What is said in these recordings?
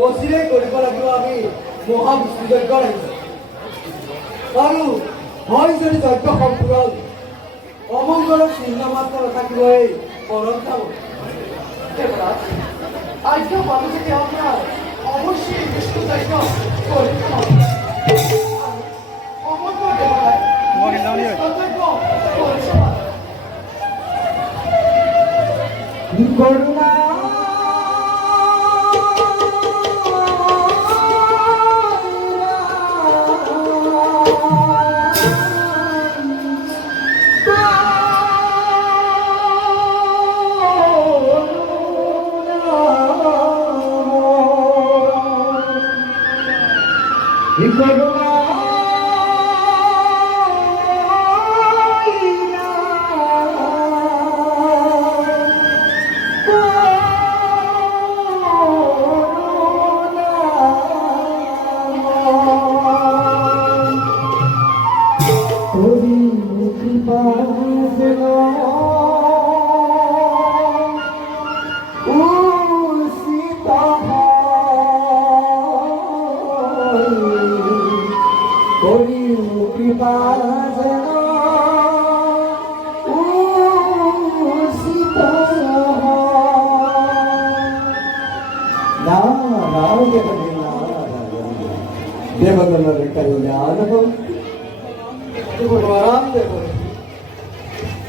বসিলে কৰিব লাগিব আমি মহাবিষ্ণুযজ্ঞ আহিছে আৰু হয় যদি যজ্ঞ সম্পূৰণ অমংগলৰ চিহ্ন মাত্ৰ নাথাকিব এই পৰম ধাম আজ্ঞা পালো যদি আপোনাৰ অৱশ্যেই বিষ্ণু যজ্ঞ কৰিব সমগ্ৰ দেৱতাই করুণা देवगणर कल्याण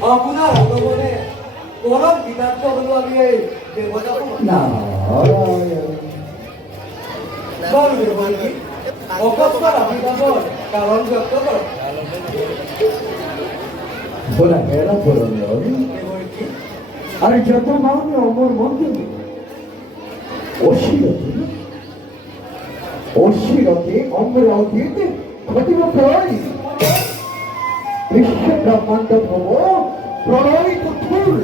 আপোনাৰ আগমনে পৰম বিধান্ত হলো আমি এই দেৱতা অকস্মাত আবিৰ্ভাৱৰ কাৰণ ব্যক্ত কৰক বলা হেরা পূরণ আর যত মানে অমর মন্দির অশিরতে অমরাবতীতে ক্ষতিমত হয় বিশ্ব ব্রহ্মাণ্ড ভব প্রলয় কঠোর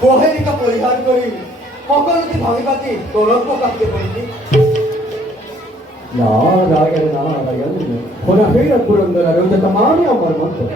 বহেলিকা পৰিহাৰ কৰি সকলোকে ভাবি পাতি গৌৰৱ প্ৰকাশ কৰিলি নারায়ণ খোলা হেরা পুরন্দর আর যত মানে অমর মন্দির